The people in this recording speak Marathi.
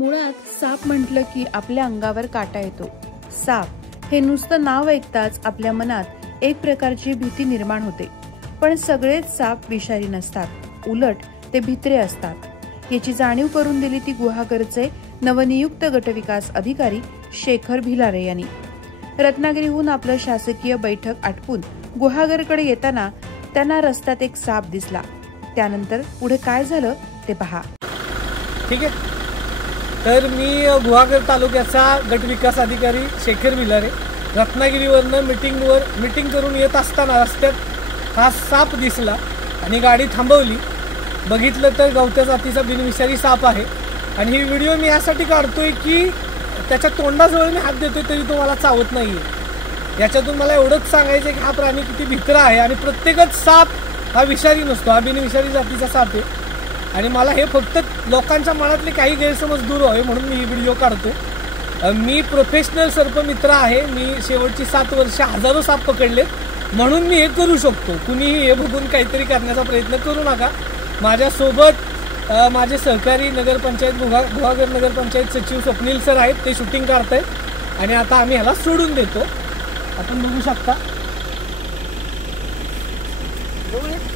मुळात साप म्हटलं की आपल्या अंगावर काटा येतो। साप हे नुसतं नाव ऐकताच आपल्या मनात एक प्रकारची भीती निर्माण होते। पण सगळेच साप विषारी नसतात, उलट ते भित्रे असतात। याची जाणीव करून दिली ती गुहागरचे नवनियुक्त गटविकास अधिकारी शेखर भिलारे यांनी। रत्नागिरीहून आपलं शासकीय बैठक आटपून गुहागरकडे येताना त्यांना रस्त्यात एक साप दिसला। त्यानंतर पुढे काय झालं ते पहा। ठीक आहे, तर मी गुहागर तालुक्याचा गटविकास अधिकारी शेखर भिलारे रत्नागिरीवरनं मीटिंग करून येत असताना रस्त्यात हा साप दिसला आणि गाडी थांबवली। बघितलं तर गवत्या जातीचा बिनविषारी साप आहे आणि ही व्हिडिओ मी यासाठी काढतोय की त्याच्या तोंडाजवळ मी हात देतोय तरी तो मला चावत नाहीये। याच्यातून मला एवढंच सांगायचं की हा प्राणी किती भित्रा आहे आणि प्रत्येकच साप हा विषारी नसतो, हा बिनविषारी जातीचा साप आहे। आणि मला हे फक्त लोकांच्या मनातले काही गैरसमज दूर व्हावे म्हणून मी ही व्हिडिओ काढतो। मी प्रोफेशनल सर्पमित्र आहे। मी शेवटची 7 वर्ष हजारो साप पकडलेत म्हणून मी हे करू शकतो। कुणीही हे बघून काहीतरी करण्याचा प्रयत्न करू नका। माझ्यासोबत माझे सहकारी नगरपंचायत गुहागर नगरपंचायत सचिव स्वप्नील सर आहेत, ते शूटिंग काढतायत आणि आता आम्ही ह्याला सोडून देतो। आपण बघू शकता मोबाईल